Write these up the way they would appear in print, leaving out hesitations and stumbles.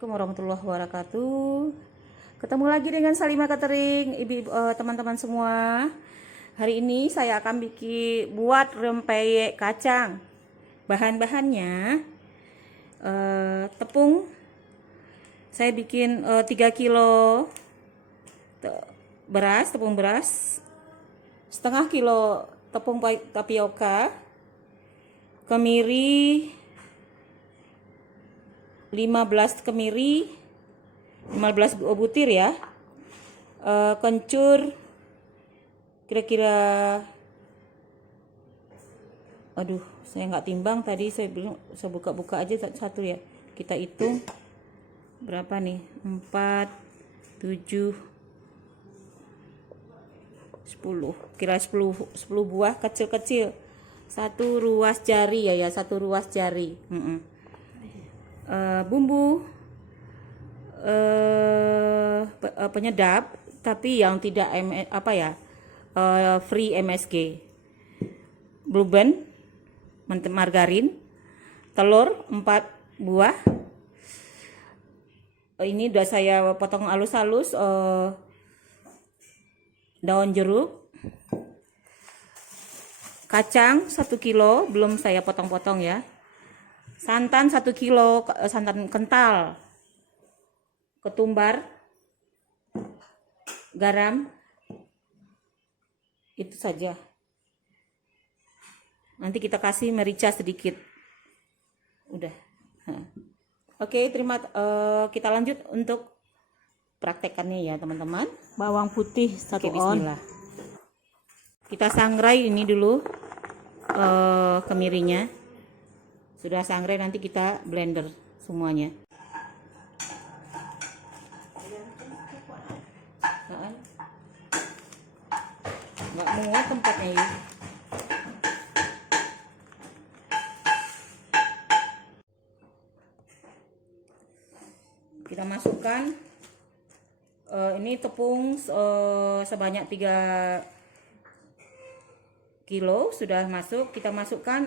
Assalamualaikum warahmatullahi wabarakatuh. Ketemu lagi dengan Salima Catering, ibu-ibu, teman-teman semua. Hari ini saya akan buat rempeyek kacang. Bahan-bahannya tepung. Saya bikin 3 kilo beras, tepung beras, setengah kilo tepung tapioka, kemiri 15 butir ya, kencur kira-kira, aduh saya nggak timbang tadi, saya buka-buka aja satu ya, kita hitung berapa nih, 4, 7, 10, kira 10 buah kecil-kecil, satu ruas jari ya, satu ruas jari. Bumbu penyedap tapi yang tidak free MSG, Blue Band, margarin, telur 4 buah. Ini udah saya potong halus-halus, daun jeruk, kacang 1 kilo belum saya potong-potong ya, santan 1 kilo, santan kental, ketumbar, garam, itu saja. Nanti kita kasih merica sedikit. Udah. Oke, kita lanjut untuk praktekannya ya teman-teman. Bawang putih 1 on. Bismillah. Kita sangrai ini dulu kemirinya. Sudah sangrai, nanti kita blender semuanya. Nggak muat tempatnya ya. Kita masukkan ini tepung sebanyak 3 kilo sudah masuk. Kita masukkan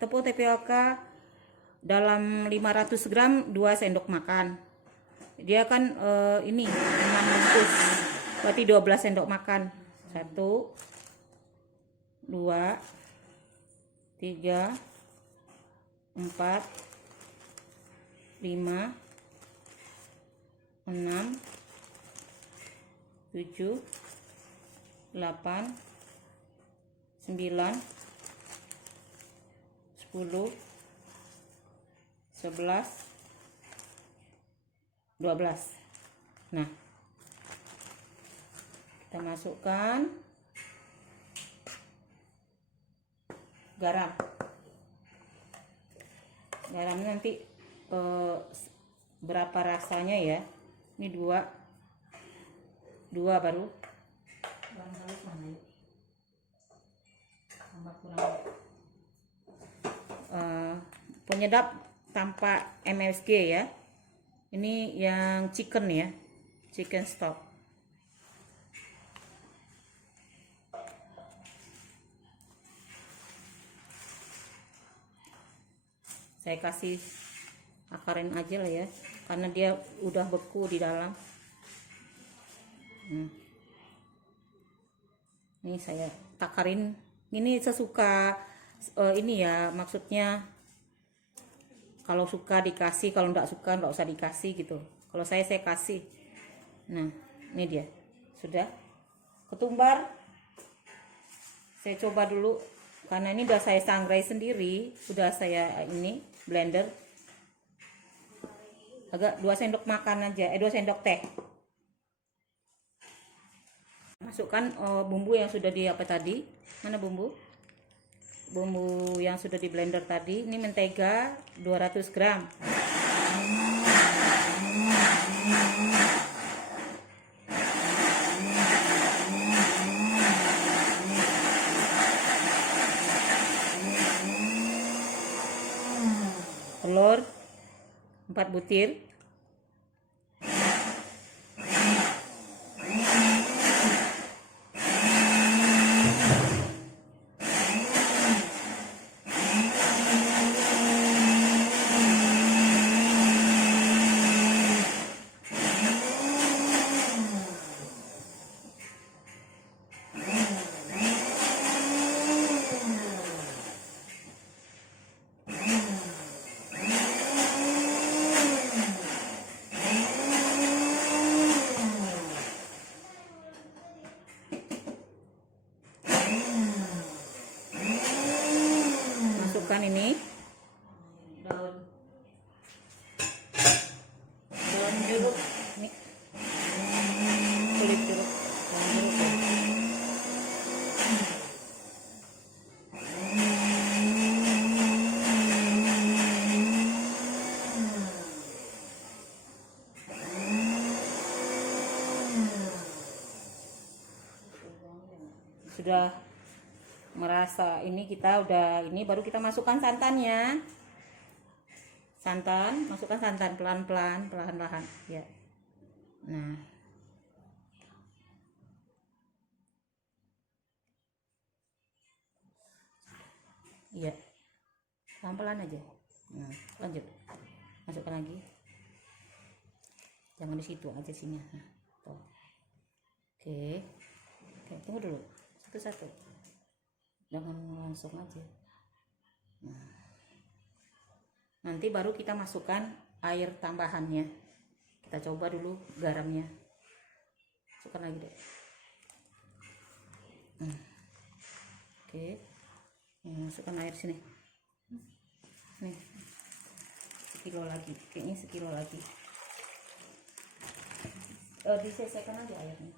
tepung tapioka dalam 500 gram 2 sendok makan. Dia kan ini 6 bungkus, berarti 12 sendok makan. 1, 2, 3, 4, 5, 6, 7, 8, 9, 10, 11, 12. Nah, kita masukkan garam. Garamnya nanti berapa rasanya ya. Ini 2 baru. Penyedap tanpa MSG ya. Ini yang chicken ya, chicken stock. Saya kasih akarin aja lah ya, karena dia udah beku di dalam. Ini saya takarin, ini sesuka ini ya, maksudnya kalau suka dikasih, kalau enggak suka enggak usah dikasih gitu. Kalau saya kasih. Nah, ini dia. Sudah. Ketumbar. Saya coba dulu karena ini udah saya sangrai sendiri, sudah saya ini blender. Agak 2 sendok makan aja, 2 sendok teh. Masukkan bumbu yang sudah tadi. Mana bumbu? Bumbu yang sudah di blender tadi. Ini mentega 200 gram. Telur 4 butir. sudah merasa ini, kita udah ini, baru kita masukkan santannya. Masukkan santan pelan-pelan, perlahan-lahan ya. Nah, iya, pelan-pelan aja. Nah, lanjut, masukkan lagi, jangan di situ aja, sini. Nah, tuh. Oke, tunggu dulu, satu-satu, jangan langsung aja. Nah, nanti baru kita masukkan air tambahannya. Kita coba dulu garamnya, masukkan lagi deh. Oke, masukkan air sini, nih, sekilo lagi, kayaknya sekilo lagi. Disesuaikan aja airnya.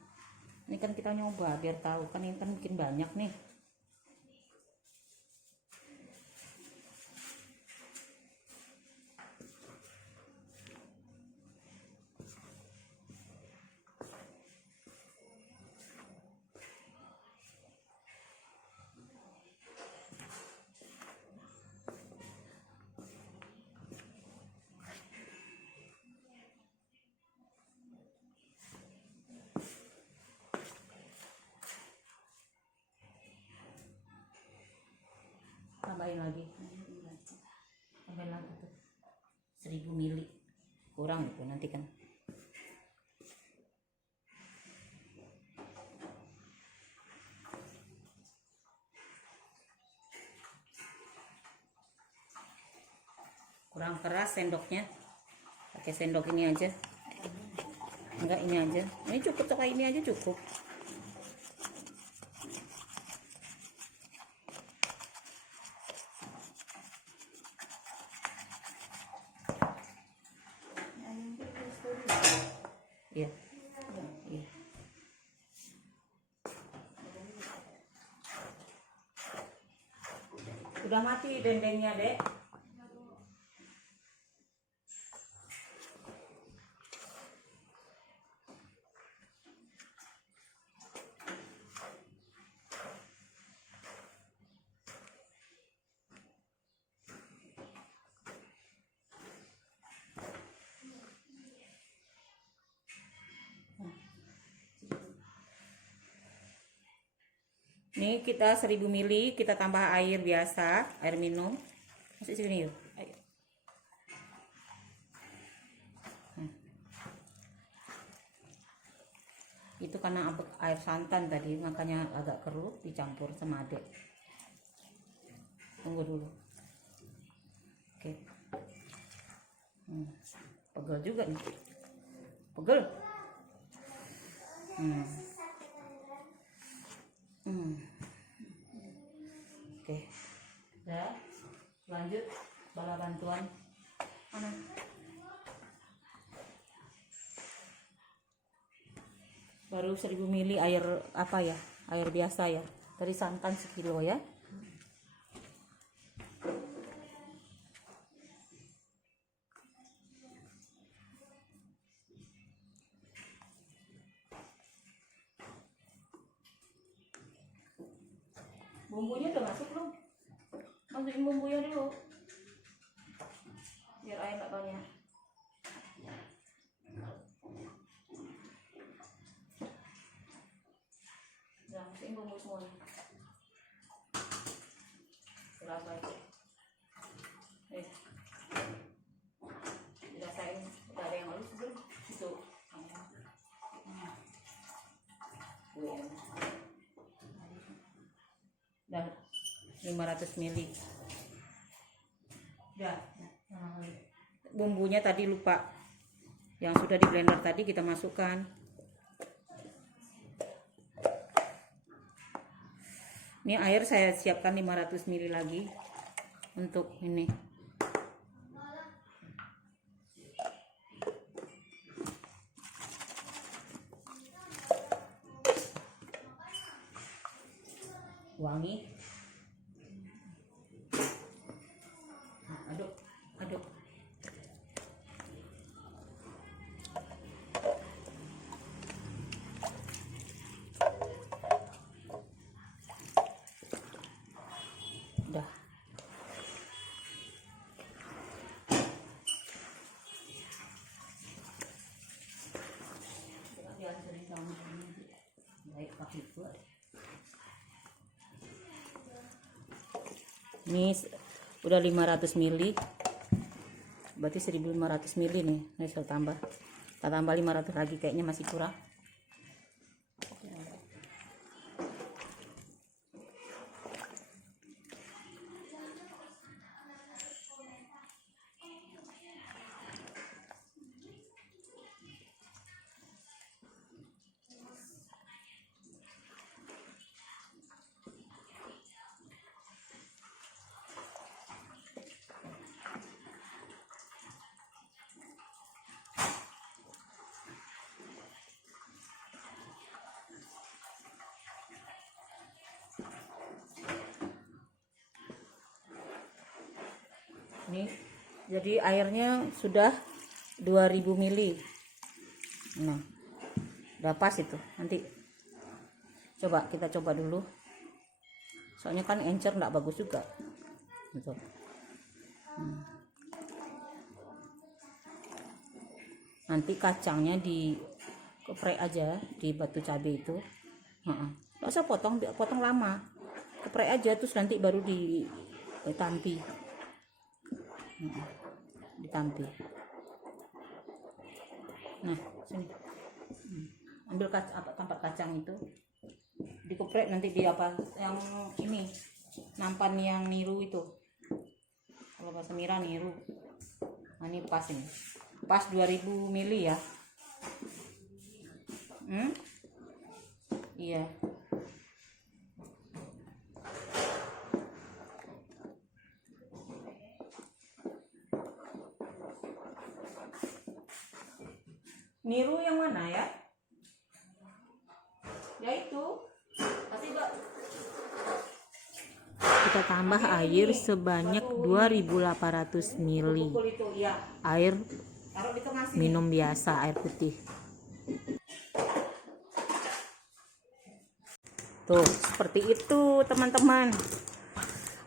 Ini kan kita nyoba biar tahu, kan ini kan bikin banyak nih. Tambahin lagi tuh 1000 mili, kurang itu nanti kan. Kurang keras sendoknya, pakai sendok ini aja, enggak ini aja, ini cukup, pakai ini aja cukup. Iya. Iya. Udah mati dendengnya, Dek. Ini kita 1000 mili, kita tambah air biasa, air minum. Masuk sini yuk. Ayo. Itu karena air santan tadi, makanya agak keruh, dicampur sama adek. Tunggu dulu. Oke. Pegel juga nih. Pegel. Oke, ya, lanjut bala bantuan mana? Baru 1000 mili air apa ya? Air biasa ya. Dari santan sekilo ya. Bumbunya udah masuk belum? Masukin bumbunya dulu biar air nggak banyak. Udah masukin bumbu semuanya. Berapa aja? Dirasain udah ada yang halus belum? Itu. Dan 500 mili. Udah. Bumbunya tadi lupa, yang sudah di blender tadi kita masukkan. Ini air saya siapkan 500 mili lagi untuk ini. Wangi. Nah, aduk. Ini udah 500 ml. Berarti 1500 ml nih. Ini saya tambah. Kita tambah 500 lagi, kayaknya masih kurang. Nih, jadi airnya sudah 2000 ml. Nah, udah pas itu. Nanti kita coba dulu. Soalnya kan encer nggak bagus juga. Gitu. Nanti kacangnya dikeprek aja di batu cabai itu. Nggak usah potong lama. Keprek aja, terus nanti baru ditampi. Nah, sini. Ambil tampar kacang itu. Dikeprek nanti di apa? Yang ini. Nampan yang niru itu. Kalau bahasa Mira niru. Nah, ini pas ini. Pas 2000 ml ya. Iya. Niru yang mana ya? Ya itu. Kasih, Mbak. Kita tambah air sebanyak 2800 ml. Pukul itu, ya. Air Taruh di tengah sini. minum biasa, air putih. Tuh, seperti itu teman-teman.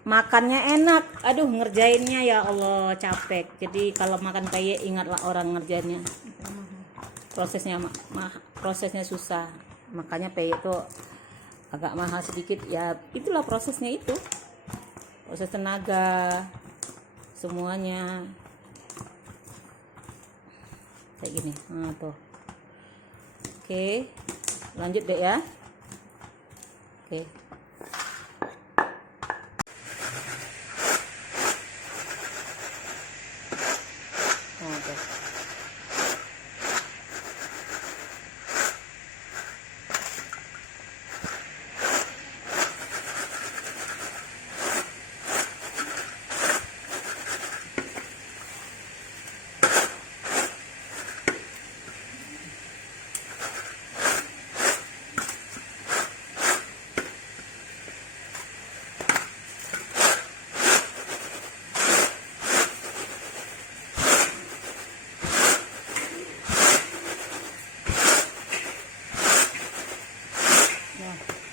Makannya enak. Aduh, ngerjainnya ya Allah, capek. Jadi kalau makan peyek ingatlah orang ngerjainnya. Prosesnya susah. Makanya peyek tuh agak mahal sedikit. Ya, itulah prosesnya itu. Proses tenaga semuanya. Kayak gini. Nah, tuh. Oke. Lanjut deh ya. Oke. Oke.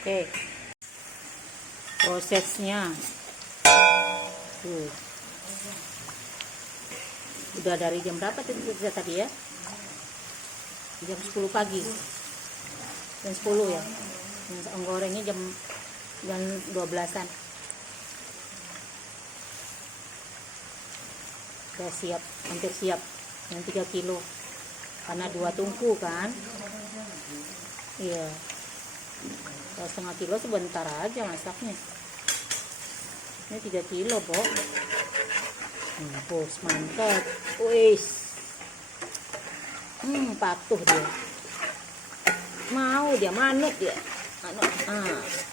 Oke, prosesnya tuh. Udah dari jam berapa tadi ya? Jam 10 pagi, jam 10 ya. Gorengnya jam 12-an. Udah siap, hampir siap. Yang 3 kilo karena 2 tungku kan. Iya, kalau setengah kilo sebentar aja masaknya. Ini 3 kilo, Bo. Bos, mantap. Wis. Patuh dia. Mau dia, manut dia.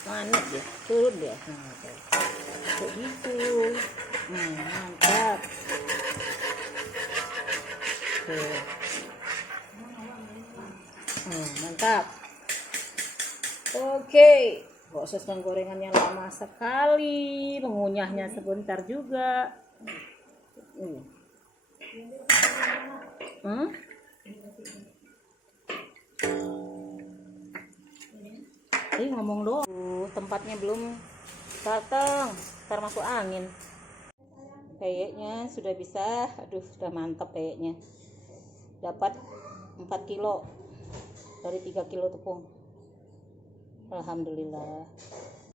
Manut dia. Turun dia. Nah, kayak gitu. Mantap. Tuh. Mantap. Oke, proses penggorengannya lama sekali, mengunyahnya sebentar juga. Ngomong doang. Tempatnya belum datang, ntar masuk angin. Peyeknya sudah bisa, aduh sudah mantap peyeknya. Dapat 4 kilo dari 3 kilo tepung. Alhamdulillah.